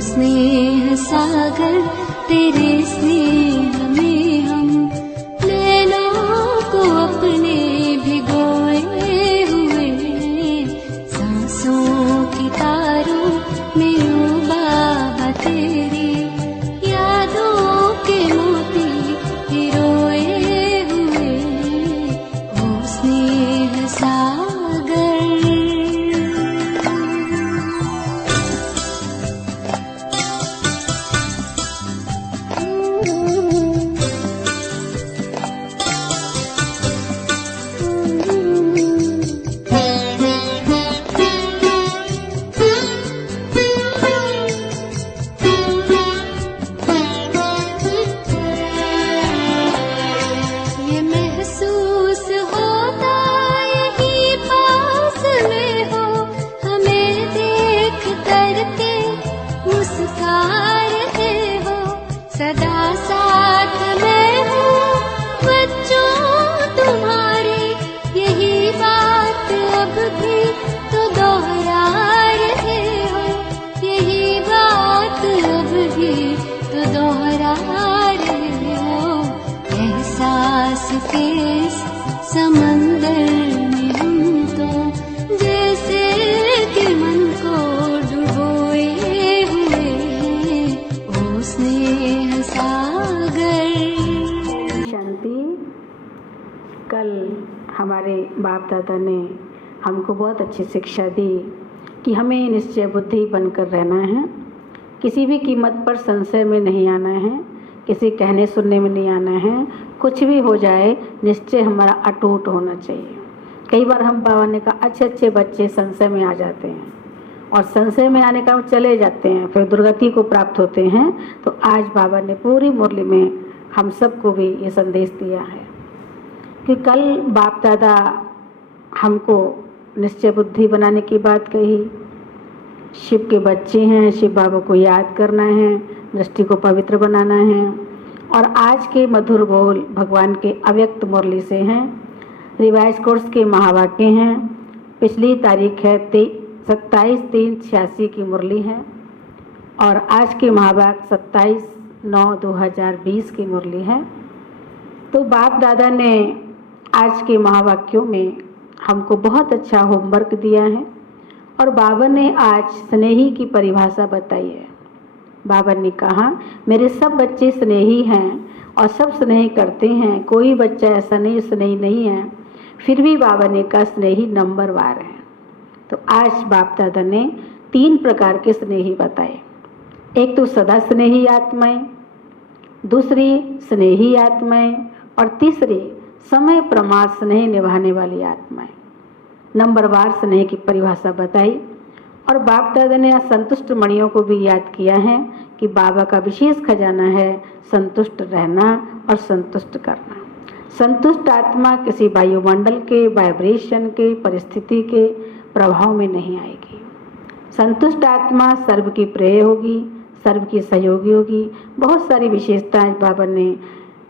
स्नेह सागर तेरे स्नेह में हम नैनों को अपने भिगोए हुए, सांसों की तारों में ओ बाबा तेरी यादों के मोती पिरोए हुए, ओ स्नेह सागर। सदा साथ मैं हूँ बच्चों तुम्हारे, यही बात अब भी तो दोहरा रहे हो, यही बात अब भी तो दोहरा रहे हो। एहसास के इस समंदर में हम तो जैसे कि मन को डुबोए हुए, ओ स्नेह सागर। शांति। कल हमारे बाप दादा ने हमको बहुत अच्छी शिक्षा दी कि हमें निश्चय बुद्धि बनकर रहना है, किसी भी कीमत पर संशय में नहीं आना है, किसी कहने सुनने में नहीं आना है, कुछ भी हो जाए निश्चय हमारा अटूट होना चाहिए। कई बार हम बाबा ने कहा अच्छे बच्चे संशय में आ जाते हैं और संशय में आने का चले जाते हैं, फिर दुर्गति को प्राप्त होते हैं। तो आज बाबा ने पूरी मुरली में हम सबको भी ये संदेश दिया है कि कल बाप दादा हमको निश्चय बुद्धि बनाने की बात कही। शिव के बच्चे हैं, शिव बाबा को याद करना है, दृष्टि को पवित्र बनाना है। और आज के मधुर बोल भगवान के अव्यक्त मुरली से हैं, रिवाइज कोर्स के महावाक्य हैं। पिछली तारीख है 27/3/86 की मुरली है और आज के महावाक्य 27/9/2020 की मुरली है। तो बाप दादा ने आज के महावाक्यों में हमको बहुत अच्छा होमवर्क दिया है और बाबा ने आज स्नेही की परिभाषा बताई है। बाबा ने कहा मेरे सब बच्चे स्नेही हैं और सब स्नेह करते हैं, कोई बच्चा ऐसा नहीं स्नेही नहीं है। फिर भी बाबा ने कहा स्नेही नंबरवार है। तो आज बाप दादा ने 3 प्रकार के स्नेही बताए। एक तो सदा स्नेही आत्माएं, दूसरी स्नेही आत्माएं और तीसरी समय प्रमाण स्नेह निभाने वाली आत्माएं। नंबरवार स्नेह की परिभाषा बताई और बाप दादा ने संतुष्ट मणियों को भी याद किया है कि बाबा का विशेष खजाना है संतुष्ट रहना और संतुष्ट करना। संतुष्ट आत्मा किसी वायुमंडल के वाइब्रेशन के परिस्थिति के प्रभाव में नहीं आएगी। संतुष्ट आत्मा सर्व की प्रिय होगी, सर्व की सहयोगी होगी। बहुत सारी विशेषताएं बाबा ने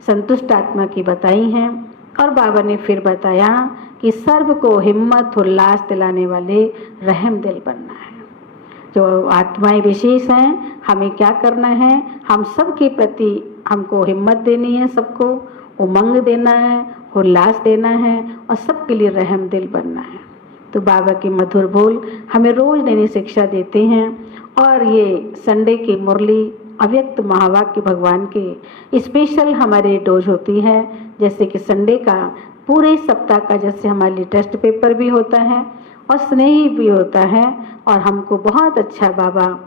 संतुष्ट आत्मा की बताई हैं और बाबा ने फिर बताया कि सर्व को हिम्मत उल्लास दिलाने वाले रहम दिल बनना है। जो आत्माएं विशेष हैं, हमें क्या करना है, हम सबके प्रति हमको हिम्मत देनी है, सबको उमंग देना है, उल्लास देना है और सबके लिए रहम दिल बनना है। तो बाबा के मधुर बोल हमें रोज नई शिक्षा देते हैं और ये संडे की मुरली अव्यक्त महावाक्य भगवान के स्पेशल हमारे डोज होती है। जैसे कि संडे का पूरे सप्ताह का जैसे हमारे लिए टेस्ट पेपर भी होता है और स्नेही भी होता है और हमको बहुत अच्छा बाबा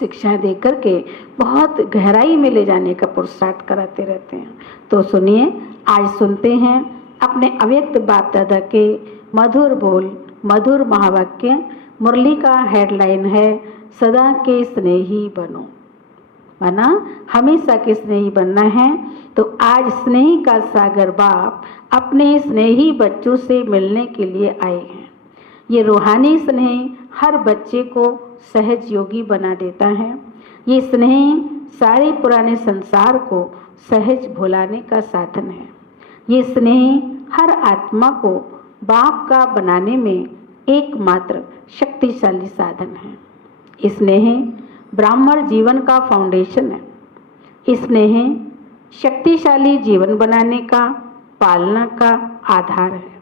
शिक्षा दे करके बहुत गहराई में ले जाने का पुरुषार्थ कराते रहते हैं। तो सुनिए, आज सुनते हैं अपने अव्यक्त बाप दादा के मधुर बोल मधुर महावाक्य। मुरली का हेडलाइन है सदा के स्नेही बनो, माना हमेशा के स्नेही बनना है। तो आज स्नेही का सागर बाप अपने स्नेही बच्चों से मिलने के लिए आए हैं। ये रूहानी स्नेह हर बच्चे को सहज योगी बना देता है। ये स्नेह सारे पुराने संसार को सहज भुलाने का साधन है। ये स्नेह हर आत्मा को बाप का बनाने में एकमात्र शक्तिशाली साधन है। स्नेह ब्राह्मण जीवन का फाउंडेशन है। स्नेह शक्तिशाली जीवन बनाने का, पालना का आधार है।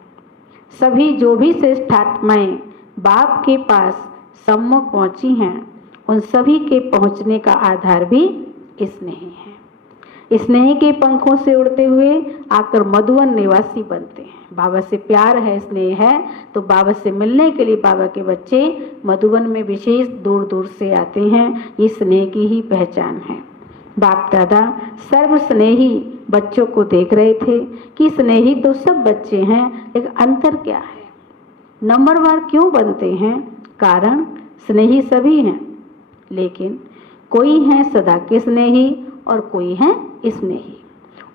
सभी जो भी श्रेष्ठ आत्माएं बाप के पास सम्मुख पहुंची हैं, उन सभी के पहुंचने का आधार भी स्नेह है। स्नेह के पंखों से उड़ते हुए आकर मधुवन निवासी बनते हैं। बाबा से प्यार है, स्नेह है, तो बाबा से मिलने के लिए बाबा के बच्चे मधुवन में विशेष दूर दूर से आते हैं। ये स्नेह की ही पहचान है। बाप दादा सर्व स्नेही बच्चों को देख रहे थे कि स्नेही तो सब बच्चे हैं, लेकिन अंतर क्या है, नंबरवार क्यों बनते हैं? कारण स्नेही सभी हैं, लेकिन कोई हैं सदा के स्नेही और कोई हैं स्नेही,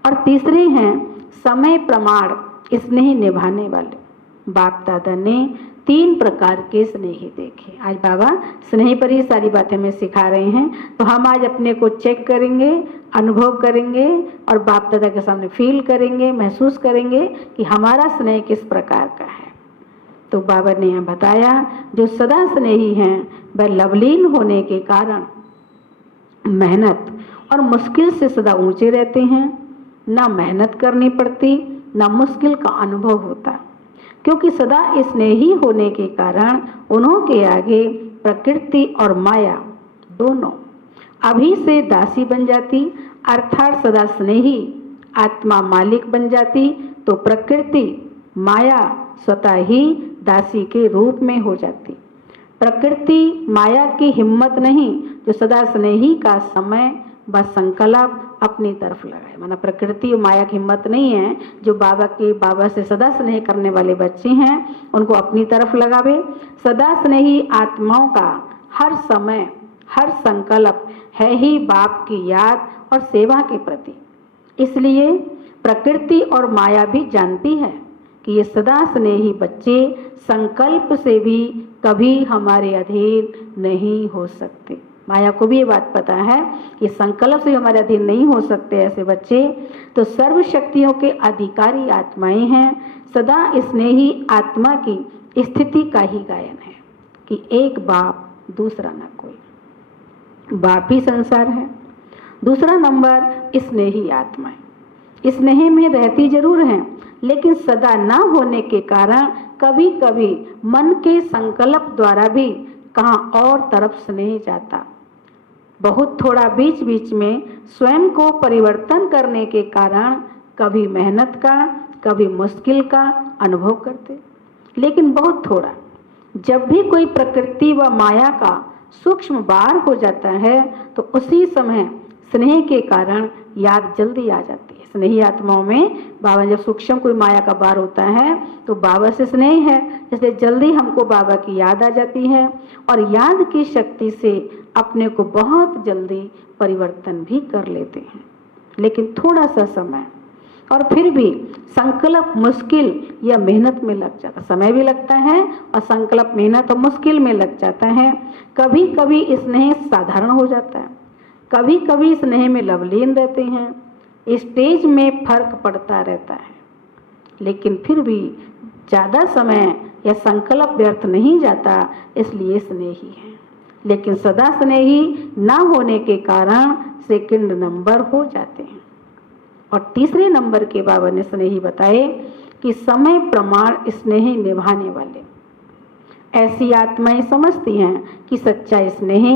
और तीसरे हैं समय प्रमाण स्नेही निभाने वाले। बाप दादा ने 3 प्रकार के स्नेही देखे। आज बाबा स्नेही पर ही सारी बातें हमें सिखा रहे हैं, तो हम आज अपने को चेक करेंगे, अनुभव करेंगे और बाप दादा के सामने फील करेंगे, महसूस करेंगे कि हमारा स्नेह किस प्रकार का है। तो बाबा ने यह बताया, जो सदा स्नेही हैं वह लवलीन होने के कारण मेहनत और मुश्किल से सदा ऊंचे रहते हैं। ना मेहनत करनी पड़ती, ना मुश्किल का अनुभव होता, क्योंकि सदा स्नेही होने के कारण उन्हों के आगे प्रकृति और माया दोनों अभी से दासी बन जाती, अर्थात सदा स्नेही आत्मा मालिक बन जाती, तो प्रकृति माया स्वतः ही दासी के रूप में हो जाती। प्रकृति माया की हिम्मत नहीं जो सदा स्नेही का समय व संकल्प अपनी तरफ लगाए। माना प्रकृति और माया की हिम्मत नहीं है जो बाबा से सदा स्नेह करने वाले बच्चे हैं उनको अपनी तरफ लगावे। सदा स्नेही आत्माओं का हर समय हर संकल्प है ही बाप की याद और सेवा के प्रति। इसलिए प्रकृति और माया भी जानती है कि ये सदा स्नेही बच्चे संकल्प से भी कभी हमारे अधीन नहीं हो सकते। माया को भी ये बात पता है कि संकल्प से हमारे अधीन नहीं हो सकते ऐसे बच्चे। तो सर्व शक्तियों के अधिकारी आत्माएं हैं। सदा स्नेही आत्मा की स्थिति का ही गायन है कि एक बाप दूसरा न कोई, बाप ही संसार है। दूसरा नंबर स्नेही आत्माएं स्नेह में रहती जरूर हैं, लेकिन सदा ना होने के कारण कभी कभी मन के संकल्प द्वारा भी कहाँ और तरफ स्नेह जाता। बहुत थोड़ा बीच बीच में स्वयं को परिवर्तन करने के कारण कभी मेहनत का कभी मुश्किल का अनुभव करते, लेकिन बहुत थोड़ा। जब भी कोई प्रकृति व माया का सूक्ष्म बार हो जाता है तो उसी समय स्नेह के कारण याद जल्दी आ जाती है। स्नेही आत्माओं में बाबा जब सूक्ष्म कोई माया का बार होता है तो बाबा से स्नेह है, इसलिए जल्दी हमको बाबा की याद आ जाती है और याद की शक्ति से अपने को बहुत जल्दी परिवर्तन भी कर लेते हैं। लेकिन थोड़ा सा समय और फिर भी संकल्प मुश्किल या मेहनत में लग जाता, समय भी लगता है और संकल्प मेहनत और मुश्किल में लग जाता है। कभी कभी स्नेह साधारण हो जाता है, कभी कभी स्नेह में लवलीन रहते हैं। स्टेज में फर्क पड़ता रहता है, लेकिन फिर भी ज़्यादा समय या संकल्प व्यर्थ नहीं जाता, इसलिए स्नेही है। लेकिन सदा स्नेही ना होने के कारण सेकंड नंबर हो जाते हैं। और तीसरे नंबर के बाबा ने स्नेही बताए कि समय प्रमाण स्नेह निभाने वाले। ऐसी आत्माएं समझती हैं कि सच्चा स्नेह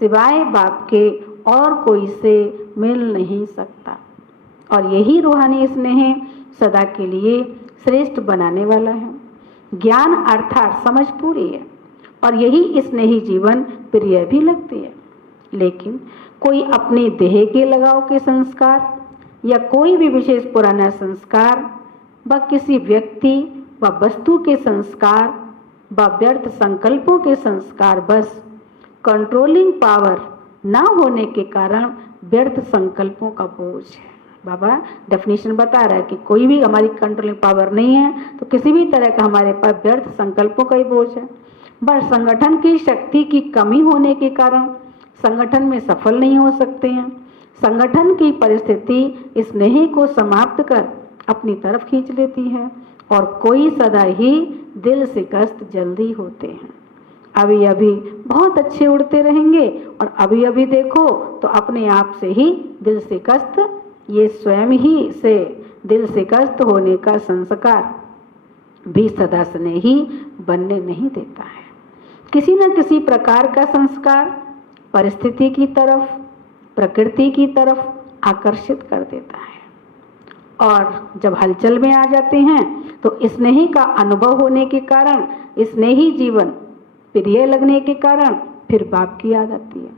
सिवाय बाप के और कोई से मिल नहीं सकता, और यही रूहानी स्नेह सदा के लिए श्रेष्ठ बनाने वाला है। ज्ञान अर्थात समझ पूरी है और यही स्नेही जीवन प्रिय भी लगती है। लेकिन कोई अपनी देह के लगाव के संस्कार या कोई भी विशेष पुराना संस्कार व किसी व्यक्ति व वस्तु के संस्कार व व्यर्थ संकल्पों के संस्कार बस कंट्रोलिंग पावर ना होने के कारण व्यर्थ संकल्पों का बोझ है। बाबा डेफिनेशन बता रहा है कि कोई भी हमारी कंट्रोलिंग पावर नहीं है तो किसी भी तरह का हमारे पास व्यर्थ संकल्पों का ही बोझ है। बस संगठन की शक्ति की कमी होने के कारण संगठन में सफल नहीं हो सकते हैं। संगठन की परिस्थिति स्नेह को समाप्त कर अपनी तरफ खींच लेती है और कोई सदा ही दिल शिकस्त जल्दी होते हैं। अभी अभी बहुत अच्छे उड़ते रहेंगे और अभी अभी देखो तो अपने आप से ही दिल से कष्ट, ये स्वयं ही से दिल से कष्ट होने का संस्कार भी सदा स्नेही बनने नहीं देता है। किसी न किसी प्रकार का संस्कार परिस्थिति की तरफ, प्रकृति की तरफ आकर्षित कर देता है और जब हलचल में आ जाते हैं तो स्नेही का अनुभव होने के कारण, स्नेही जीवन प्रिय लगने के कारण फिर बाप की याद आती है।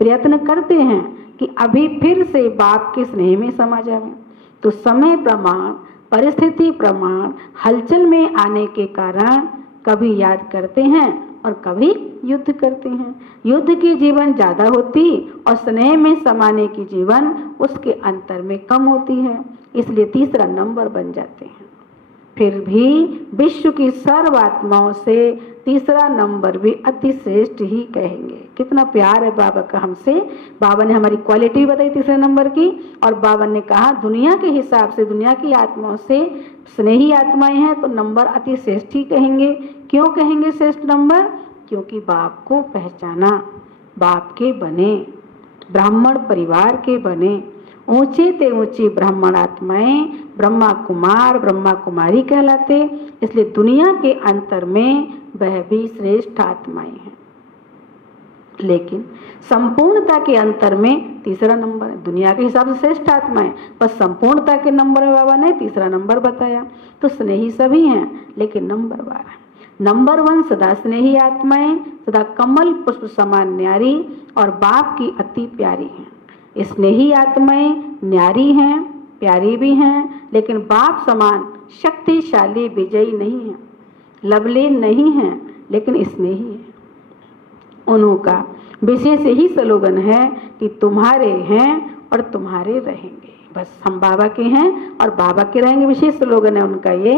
प्रयत्न करते हैं कि अभी फिर से बाप के स्नेह में समा जाएं, तो समय प्रमाण, परिस्थिति प्रमाण हलचल में आने के कारण कभी याद करते हैं और कभी युद्ध करते हैं। युद्ध की जीवन ज़्यादा होती और स्नेह में समाने की जीवन उसके अंतर में कम होती है, इसलिए तीसरा नंबर बन जाते हैं। फिर भी विश्व की सर्व आत्माओं से तीसरा नंबर भी अति श्रेष्ठ ही कहेंगे। कितना प्यार है बाबा का हमसे। बाबा ने हमारी क्वालिटी बताई तीसरे नंबर की और बाबा ने कहा दुनिया के हिसाब से, दुनिया की आत्माओं से स्नेही आत्माएं हैं तो नंबर अति श्रेष्ठ ही कहेंगे। क्यों कहेंगे श्रेष्ठ नंबर? क्योंकि बाप को पहचाना, बाप के बने, ब्राह्मण परिवार के बने, ऊंचे ते ऊंची ब्राह्मण आत्माएं ब्रह्मा कुमार, ब्रह्मा कुमारी कहलाते, इसलिए दुनिया के अंतर में वह भी श्रेष्ठ आत्माएं हैं। लेकिन संपूर्णता के अंतर में तीसरा नंबर है। दुनिया के हिसाब से श्रेष्ठ आत्माएं, पर संपूर्णता के नंबर में बाबा ने तीसरा नंबर बताया। तो स्नेही सभी हैं लेकिन नंबर 12, नंबर 1 सदा स्नेही आत्माएं, सदा कमल पुष्प समान न्यारी और बाप की अति प्यारी हैं। स्नेही आत्माएं न्यारी हैं, प्यारी भी हैं, लेकिन बाप समान शक्तिशाली विजयी नहीं हैं, लवलीन नहीं हैं, लेकिन स्नेही हैं। उनका विशेष ही स्लोगन है कि तुम्हारे हैं और तुम्हारे रहेंगे। बस हम बाबा के हैं और बाबा के रहेंगे, विशेष स्लोगन है उनका ये।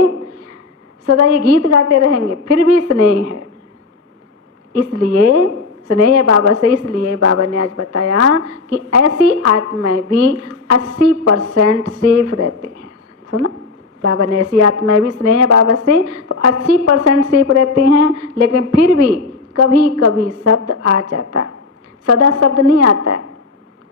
सदा ये गीत गाते रहेंगे, फिर भी स्नेह है। इसलिए स्नेह बाबा से, इसलिए बाबा ने आज बताया कि ऐसी आत्माएं भी 80% सेफ रहते हैं। सुना बाबा ने, ऐसी आत्माएं भी स्नेह बाबा से तो 80% सेफ रहते हैं, लेकिन फिर भी कभी कभी शब्द आ जाता, सदा शब्द नहीं आता है।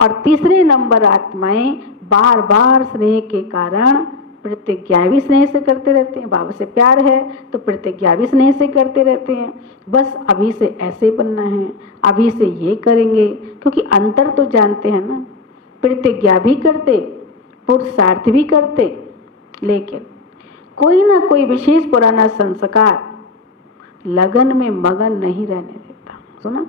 और तीसरे नंबर आत्माएं बार बार स्नेह के कारण प्रतिज्ञा भी स्नेह से करते रहते हैं। बाबा से प्यार है तो प्रतिज्ञा भी स्नेह से करते रहते हैं, बस अभी से ऐसे बनना है, अभी से ये करेंगे, क्योंकि अंतर तो जानते हैं ना। प्रतिज्ञा भी करते, पुरुषार्थ भी करते, लेकिन कोई ना कोई विशेष पुराना संस्कार लगन में मगन नहीं रहने देता। सुना,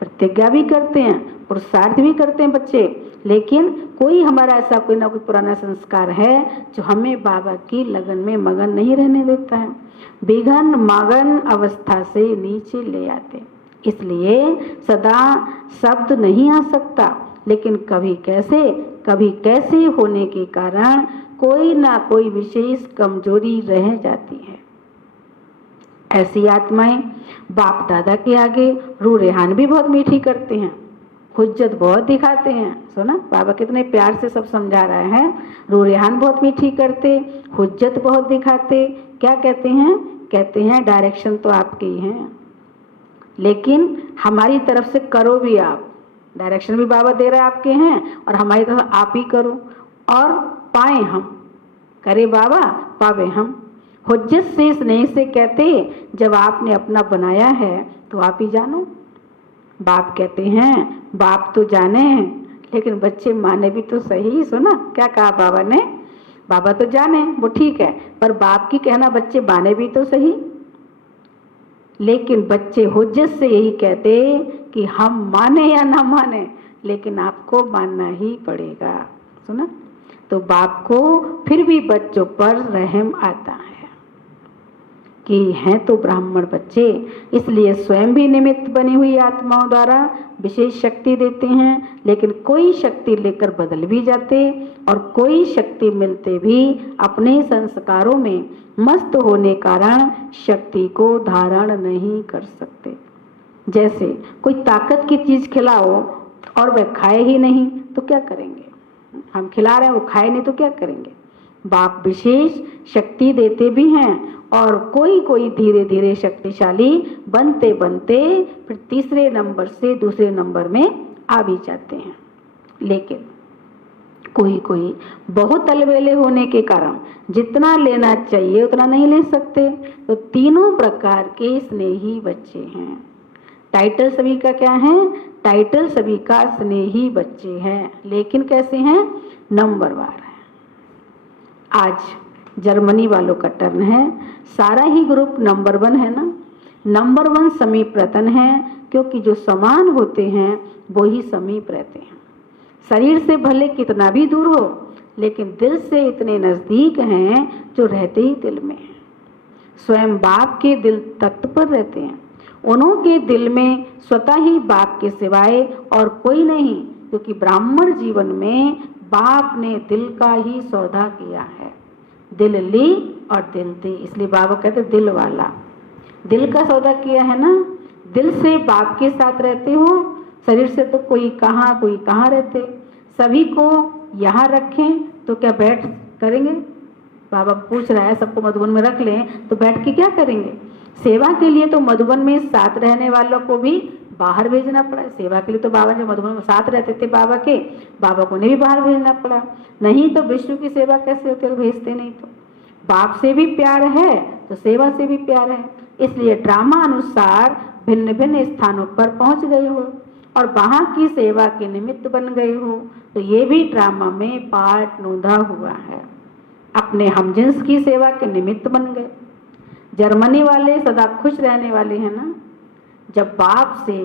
प्रतिज्ञा भी करते हैं, पुरुषार्थ भी करते हैं बच्चे, लेकिन कोई हमारा ऐसा कोई ना कोई पुराना संस्कार है जो हमें बाबा की लगन में मगन नहीं रहने देता है, विघन मगन अवस्था से नीचे ले आते। इसलिए सदा शब्द नहीं आ सकता, लेकिन कभी कैसे होने के कारण कोई ना कोई विशेष कमजोरी रह जाती है। ऐसी आत्माएं बाप दादा के आगे रू रेहान भी बहुत मीठी करते हैं, हुज्जत बहुत दिखाते हैं। सुना बाबा कितने प्यार से सब समझा रहे हैं। रू रेहान बहुत मीठी करते, हुज्जत बहुत दिखाते। क्या कहते हैं? कहते हैं डायरेक्शन तो आपकी ही है, लेकिन हमारी तरफ से करो भी आप। डायरेक्शन भी बाबा दे रहे आपके हैं और हमारी तरफ आप ही करो और पाए हम, करे बाबा पावे हम। हुज्जत से स्नेह से कहते जब आपने अपना बनाया है तो आप ही जानो। बाप कहते हैं बाप तो जाने, लेकिन बच्चे माने भी तो सही। सुना क्या कहा बाबा ने? बाबा तो जाने वो ठीक है, पर बाप की कहना बच्चे माने भी तो सही। लेकिन बच्चे हुज्जत से यही कहते कि हम माने या ना माने, लेकिन आपको मानना ही पड़ेगा। सुना, तो बाप को फिर भी बच्चों पर रहम आता है कि हैं तो ब्राह्मण बच्चे, इसलिए स्वयं भी निमित्त बनी हुई आत्माओं द्वारा विशेष शक्ति देते हैं, लेकिन कोई शक्ति लेकर बदल भी जाते और कोई शक्ति मिलते भी अपने संस्कारों में मस्त होने कारण शक्ति को धारण नहीं कर सकते। जैसे कोई ताकत की चीज खिलाओ और वह खाए ही नहीं तो क्या करेंगे? हम खिला रहे हैं, वो खाए नहीं तो क्या करेंगे? बाप विशेष शक्ति देते भी हैं और कोई कोई धीरे धीरे शक्तिशाली बनते बनते फिर तीसरे नंबर से दूसरे नंबर में आ भी जाते हैं। लेकिन कोई कोई बहुत अलबेले होने के कारण जितना लेना चाहिए उतना नहीं ले सकते। तो तीनों प्रकार के स्नेही बच्चे हैं। टाइटल सभी का क्या है? टाइटल सभी का स्नेही बच्चे हैं, लेकिन कैसे हैं? नंबरवार है। आज जर्मनी वालों का टर्न है। सारा ही ग्रुप नंबर 1 है ना। नंबर 1 समीप रतन है, क्योंकि जो समान होते हैं वो ही समीप रहते हैं। शरीर से भले कितना भी दूर हो, लेकिन दिल से इतने नज़दीक हैं जो रहते ही दिल में हैं। स्वयं बाप के दिल तख्त पर रहते हैं। उन्होंने दिल में स्वतः ही बाप के सिवाय और कोई नहीं, क्योंकि ब्राह्मण जीवन में बाप ने दिल का ही सौदा किया है। दिल ली और दिल दी, इसलिए बाबा कहते दिल वाला। दिल का सौदा किया है ना। दिल से बाप के साथ रहते हो, शरीर से तो कोई कहाँ रहते। सभी को यहाँ रखें तो क्या बैठ करेंगे? बाबा पूछ रहा है सबको मधुबन में रख लें तो बैठ के क्या करेंगे? सेवा के लिए तो मधुबन में साथ रहने वालों को भी बाहर भेजना पड़ा। सेवा के लिए तो बाबा जो मधुबन में साथ रहते थे बाबा के, बाबा को उन्हें भी बाहर भेजना पड़ा। नहीं तो विष्णु की सेवा कैसे होती है? भेजते नहीं। तो बाप से भी प्यार है तो सेवा से भी प्यार है। इसलिए ड्रामा अनुसार भिन्न भिन्न स्थानों पर पहुंच गए हो और वहां की सेवा के निमित्त बन गए हो, तो ये भी ड्रामा में पार्ट नोंधा हुआ है। अपने हमजिन्स की सेवा के निमित्त बन गए। जर्मनी वाले सदा खुश रहने वाले हैं ना। जब बाप से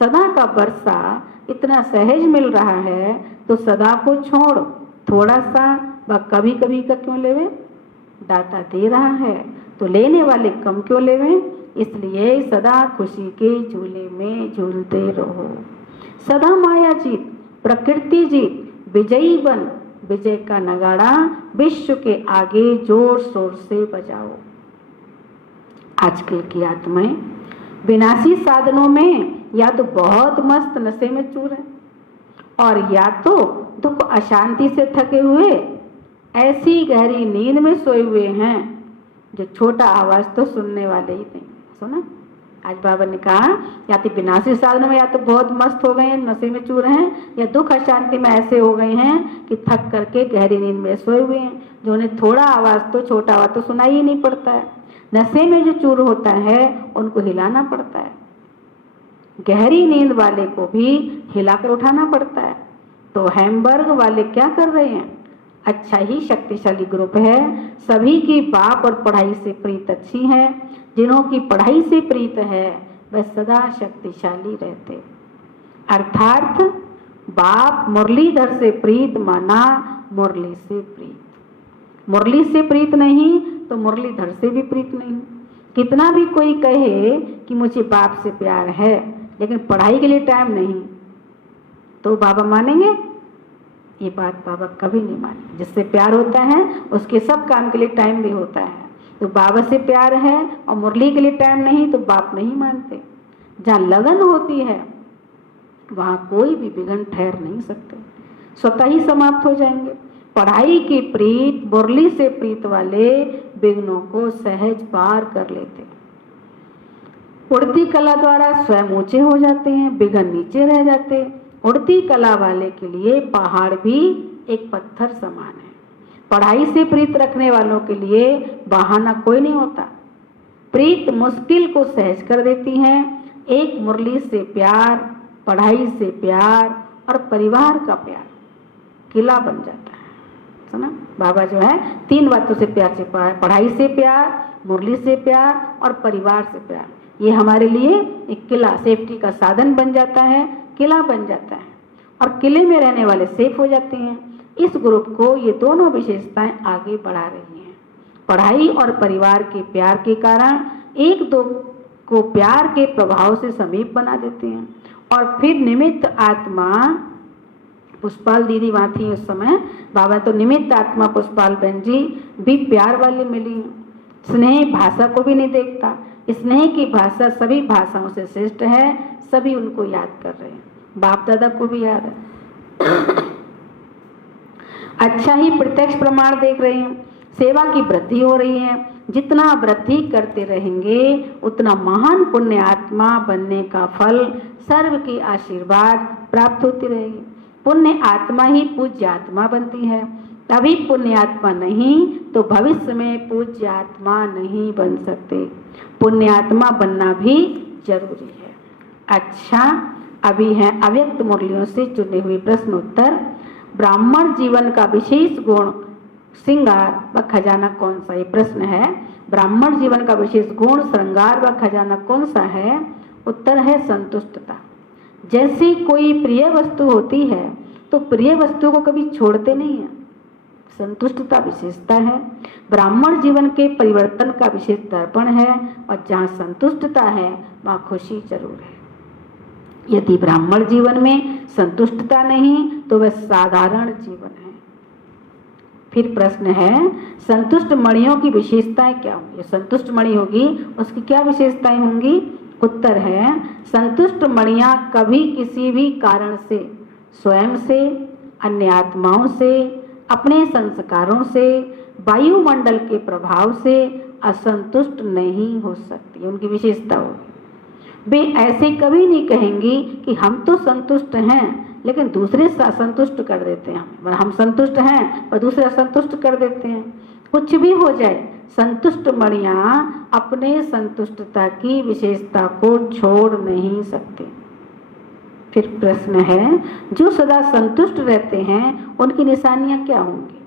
सदा का वर्षा इतना सहज मिल रहा है तो सदा को छोड़ थोड़ा सा व कभी कभी का क्यों लेवे? दाता दे रहा है तो लेने वाले कम क्यों लेवे? इसलिए सदा खुशी के झूले में झूलते रहो। सदा माया जीत, प्रकृति जीत, विजयी बन। विजय का नगाड़ा विश्व के आगे जोर शोर से बजाओ। आजकल की आत्माएं विनाशी साधनों में या तो बहुत मस्त नशे में चूर है और या तो दुख अशांति से थके हुए ऐसी गहरी नींद में सोए हुए हैं जो छोटा आवाज तो सुनने वाले ही नहीं। सुना आज बाबा ने कहा या तो विनाशी साधनों में या तो बहुत मस्त हो गए हैं, नशे में चूर हैं, या दुख अशांति में ऐसे हो गए हैं कि थक करके गहरी नींद में सोए हुए हैं, जो उन्हें थोड़ा आवाज तो छोटा आवाज तो सुनाई ही नहीं पड़ता है। नशे में जो चूर होता है उनको हिलाना पड़ता है, गहरी नींद वाले को भी हिलाकर उठाना पड़ता है। तो हैम्बर्ग वाले क्या कर रहे हैं? अच्छा ही शक्तिशाली ग्रुप है। सभी की बाप और पढ़ाई से प्रीत अच्छी है। जिन्हों की पढ़ाई से प्रीत है वह सदा शक्तिशाली रहते। अर्थात बाप मुरलीधर से प्रीत माना मुरली से प्रीत। मुरली से प्रीत नहीं तो मुरलीधर से भी प्रीत नहीं। कितना भी कोई कहे कि मुझे बाप से प्यार है लेकिन पढ़ाई के लिए टाइम नहीं, तो बाबा मानेंगे? ये बात बाबा कभी नहीं माने। जिससे प्यार होता है उसके सब काम के लिए टाइम भी होता है। तो बाबा से प्यार है और मुरली के लिए टाइम नहीं तो बाप नहीं मानते। जहाँ लगन होती है वहाँ कोई भी विघ्न ठहर नहीं सकते, स्वतः ही समाप्त हो जाएंगे। पढ़ाई की प्रीत, मुरली से प्रीत वाले विघ्नों को सहज पार कर लेते। उड़ती कला द्वारा स्वयं ऊंचे हो जाते हैं, विघ्न नीचे रह जाते। उड़ती कला वाले के लिए पहाड़ भी एक पत्थर समान है। पढ़ाई से प्रीत रखने वालों के लिए बहाना कोई नहीं होता। प्रीत मुश्किल को सहज कर देती है। एक मुरली से प्यार, पढ़ाई से प्यार और परिवार का प्यार किला बन जाता है। सुना बाबा जो है 3 बातों से प्यार से पढ़ाई से प्यार, मुरली से प्यार और परिवार से प्यार। ये हमारे लिए एक किला, सेफ्टी का साधन बन जाता है, किला बन जाता है और किले में रहने वाले सेफ हो जाते हैं। इस ग्रुप को ये दोनों विशेषताएं आगे बढ़ा रही हैं। पढ़ाई और परिवार के प्यार के कारण एक दो को प्यार के प्रभाव से समीप बना देते हैं। और फिर निमित्त आत्मा, पुष्पाल दीदी वहाँ थी उस समय, बाबा तो निमित्त आत्मा पुष्पाल बहन जी भी प्यार वाली मिली। स्नेह भाषा को भी नहीं देखता। स्नेह की भाषा सभी भाषाओं से श्रेष्ठ है। सभी उनको याद कर रहे हैं, बाप दादा को भी याद है। अच्छा ही प्रत्यक्ष प्रमाण देख रहे हैं। सेवा की वृद्धि हो रही है। जितना वृद्धि करते रहेंगे उतना महान पुण्य आत्मा बनने का फल, सर्व की आशीर्वाद प्राप्त होती रहेगी। पुण्य आत्मा ही पूज्य आत्मा बनती है। अभी पुण्य आत्मा नहीं तो भविष्य में पूज्य आत्मा नहीं बन सकते। पुण्य आत्मा बनना भी जरूरी है। अच्छा, अभी है अव्यक्त मुरलियों से चुने हुए प्रश्न उत्तर। ब्राह्मण जीवन का विशेष गुण, श्रृंगार व खजाना कौन सा? ये प्रश्न है। ब्राह्मण जीवन का विशेष गुण, श्रृंगार व खजाना कौन सा है? उत्तर है संतुष्टता। जैसी कोई प्रिय वस्तु होती है तो प्रिय वस्तु को कभी छोड़ते नहीं है। संतुष्टता विशेषता है। ब्राह्मण जीवन के परिवर्तन का विशेष दर्पण है और जहाँ संतुष्टता है वहाँ खुशी जरूर है। यदि ब्राह्मण जीवन में संतुष्टता नहीं तो वह साधारण जीवन है। फिर प्रश्न है, संतुष्ट मणियों की विशेषताएं क्या होंगी? संतुष्ट मणि होगी उसकी क्या विशेषताएं होंगी? उत्तर है, संतुष्ट मणियां कभी किसी भी कारण से, स्वयं से, अन्य आत्माओं से, अपने संस्कारों से, वायुमंडल के प्रभाव से असंतुष्ट नहीं हो सकती। उनकी विशेषता होगी, वे ऐसे कभी नहीं कहेंगी कि हम तो संतुष्ट हैं लेकिन दूसरे से असंतुष्ट कर देते हैं। हम संतुष्ट हैं और दूसरे असंतुष्ट कर देते हैं। कुछ भी हो जाए, संतुष्ट मणियां अपने संतुष्टता की विशेषता को छोड़ नहीं सकते। फिर प्रश्न है, जो सदा संतुष्ट रहते हैं उनकी निशानियां क्या होंगी?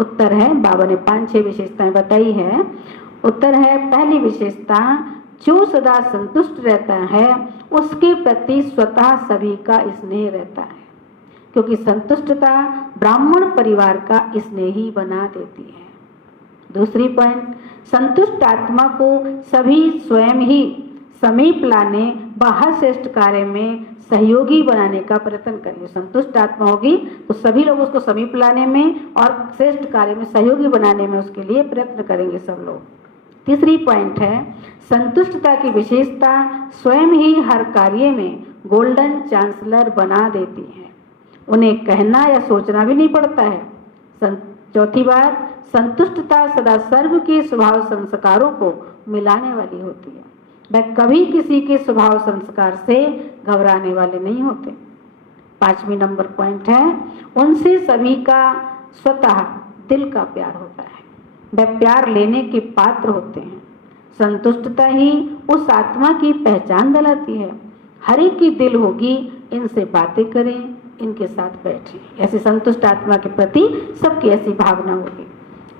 उत्तर है, बाबा ने 5-6 विशेषताएं बताई है। उत्तर है, पहली विशेषता, जो सदा संतुष्ट रहता है उसके प्रति स्वतः सभी का स्नेह रहता है, क्योंकि संतुष्टता ब्राह्मण परिवार का स्नेह ही बना देती है। दूसरी पॉइंट, संतुष्ट आत्मा को सभी स्वयं ही समीप लाने व हर श्रेष्ठ कार्य में सहयोगी बनाने का प्रयत्न करिए। संतुष्ट आत्मा होगी तो सभी लोग उसको समीप लाने में और श्रेष्ठ कार्य में सहयोगी बनाने में उसके लिए प्रयत्न करेंगे सब लोग। तीसरी पॉइंट है, संतुष्टता की विशेषता स्वयं ही हर कार्य में गोल्डन चांसलर बना देती है। उन्हें कहना या सोचना भी नहीं पड़ता है। चौथी बात, संतुष्टता सदा सर्व के स्वभाव संस्कारों को मिलाने वाली होती है। वह कभी किसी के स्वभाव संस्कार से घबराने वाले नहीं होते। 5वीं नंबर पॉइंट है, उनसे सभी का स्वतः दिल का प्यार होता है। वह प्यार लेने के पात्र होते हैं। संतुष्टता ही उस आत्मा की पहचान दिलाती है। हर एक की दिल होगी, इनसे बातें करें, इनके साथ बैठें। ऐसे संतुष्ट आत्मा के प्रति सबकी ऐसी भावना होगी।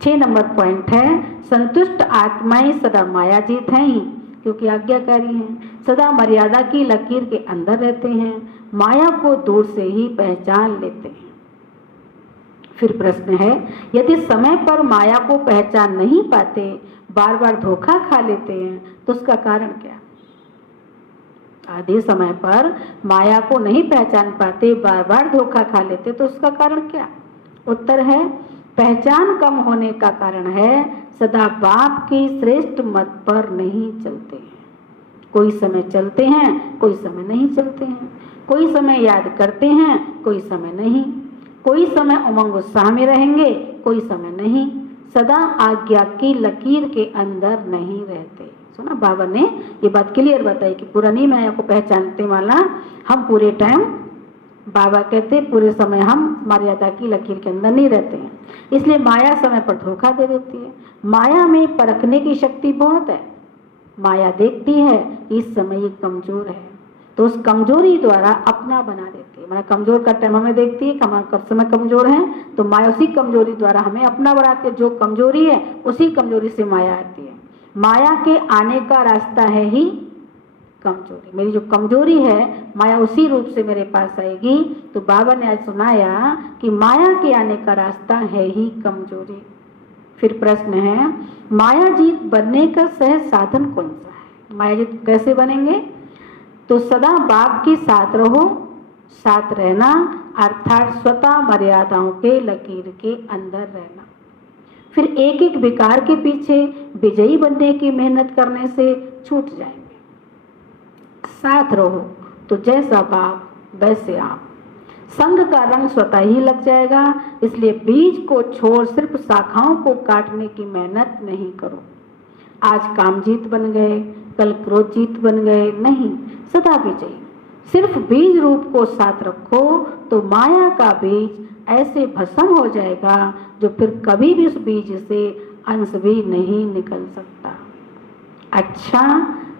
6 नंबर पॉइंट है, संतुष्ट आत्माएं सदा मायाजीत हैं ही, क्योंकि आज्ञाकारी हैं। सदा मर्यादा की लकीर के अंदर रहते हैं, माया को दूर से ही पहचान लेते हैं। फिर प्रश्न है, यदि समय पर माया को पहचान नहीं पाते, बार बार धोखा खा लेते हैं, तो उसका कारण क्या? आधे समय पर माया को नहीं पहचान पाते, बार बार धोखा खा लेते, तो उसका कारण क्या? उत्तर है, पहचान कम होने का कारण है सदा बाप की श्रेष्ठ मत पर नहीं चलते हैं। कोई समय चलते हैं, कोई समय नहीं चलते हैं। कोई समय याद करते हैं, कोई समय नहीं। कोई समय उमंग उत्साह में रहेंगे, कोई समय नहीं। सदा आज्ञा की लकीर के अंदर नहीं रहते। सुना, बाबा ने ये बात क्लियर बताई कि पुरानी माया को पहचानते वाला हम पूरे टाइम, बाबा कहते पूरे समय हम मर्यादा की लकीर के अंदर नहीं रहते हैं। इसलिए माया समय पर धोखा दे देती है। माया में परखने की शक्ति बहुत है। माया देखती है इस समय ये कमजोर है, तो उस कमजोरी द्वारा अपना बना देती है। माया कमजोर का टाइम हमें देखती है कि हम कब समय कमजोर हैं, तो माया उसी कमजोरी द्वारा हमें अपना बनाती है। जो कमजोरी है उसी कमजोरी से माया आती है। माया के आने का रास्ता है ही कमजोरी। मेरी जो कमजोरी है माया उसी रूप से मेरे पास आएगी। तो बाबा ने आज सुनाया कि माया के आने का रास्ता है ही कमजोरी। फिर प्रश्न है, मायाजीत बनने का सहज साधन कौन सा है? मायाजीत कैसे बनेंगे? तो सदा बाप के साथ रहो, साथ रहना, अर्थात स्वतः मर्यादाओं के लकीर के अंदर रहना। फिर एक एक विकार के पीछे विजयी बनने की मेहनत करने से छूट जाएंगे। साथ रहो तो जैसा बाप वैसे आप। संग का रंग स्वतः ही लग जाएगा। इसलिए बीज को छोड़ सिर्फ शाखाओं को काटने की मेहनत नहीं करो। आज कामजीत बन गए, कल क्रोधजीत बन गए, नहीं, सदा विजयी। सिर्फ बीज रूप को साथ रखो तो माया का बीज ऐसे भस्म हो जाएगा जो फिर कभी भी उस बीज से अंश भी नहीं निकल सकता। अच्छा,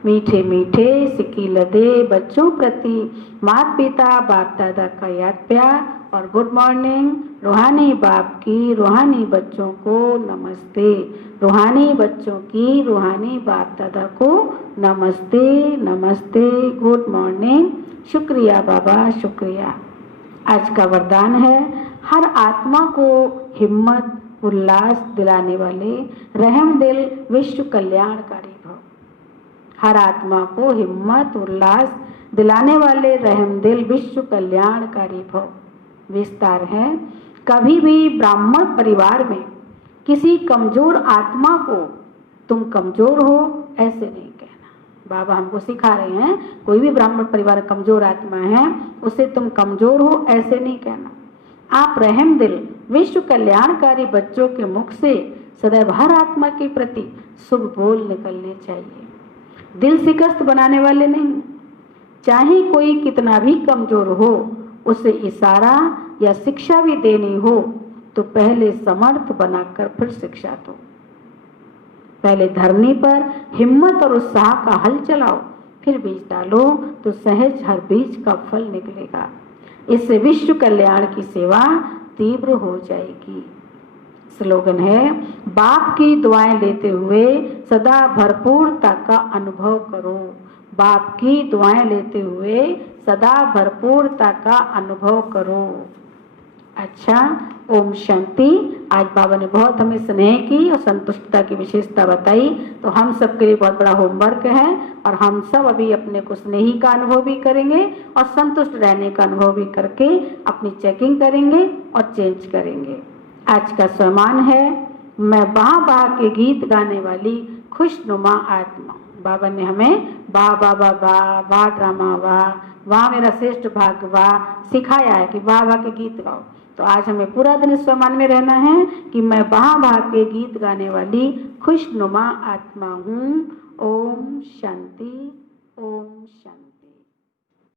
मीठे मीठे सिक्की लदे बच्चों प्रति माता पिता बाप दादा का याद प्यार और गुड मॉर्निंग। रूहानी बाप की रूहानी बच्चों को नमस्ते, रूहानी बच्चों की रूहानी बाप दादा को नमस्ते नमस्ते, गुड मॉर्निंग। शुक्रिया बाबा, शुक्रिया। आज का वरदान है, हर आत्मा को हिम्मत उल्लास दिलाने वाले रहम दिल विश्व कल्याणकारी भव। हर आत्मा को हिम्मत उल्लास दिलाने वाले रहम दिल विश्व कल्याणकारी भव। विस्तार है, कभी भी ब्राह्मण परिवार में किसी कमजोर आत्मा को तुम कमजोर हो ऐसे नहीं कहना। बाबा हमको सिखा रहे हैं, कोई भी ब्राह्मण परिवार कमजोर आत्मा है उसे तुम कमजोर हो ऐसे नहीं कहना। आप रहम दिल विश्व कल्याणकारी बच्चों के मुख से सदैव हर आत्मा के प्रति शुभ बोल निकलने चाहिए, दिल शिकस्त बनाने वाले नहीं। चाहे कोई कितना भी कमजोर हो, उसे इशारा या शिक्षा भी देनी हो तो पहले समर्थ बनाकर फिर शिक्षा दो। पहले धरनी पर हिम्मत और उत्साह का हल चलाओ, फिर बीज डालो तो सहज हर बीज का फल निकलेगा। इससे विश्व कल्याण की सेवा तीव्र हो जाएगी। स्लोगन है, बाप की दुआएं लेते हुए सदा भरपूरता का अनुभव करो। बाप की दुआएं लेते हुए सदा भरपूरता का अनुभव करो। अच्छा, ओम शांति। आज बाबा ने बहुत हमें स्नेह की और संतुष्टता की विशेषता बताई, तो हम सबके लिए बहुत बड़ा होमवर्क है और हम सब अभी अपने को स्नेही का अनुभव भी करेंगे और संतुष्ट रहने का अनुभव भी करके अपनी चेकिंग करेंगे और चेंज करेंगे। आज का सम्मान है, मैं बाह बाह के गीत गाने वाली खुशनुमा आत्मा। बाबा ने हमें वाह वाह वाह वाह वाह ड्रामा वाह वाह मेरा श्रेष्ठ भाग्य वाह सिखाया है कि वाह वाह के गीत गाओ। तो आज हमें पूरा दिन इस सम्मान में रहना है कि मैं वाह वाह के गीत गाने वाली खुशनुमा आत्मा हूँ। ओम शांति, ओम शांति।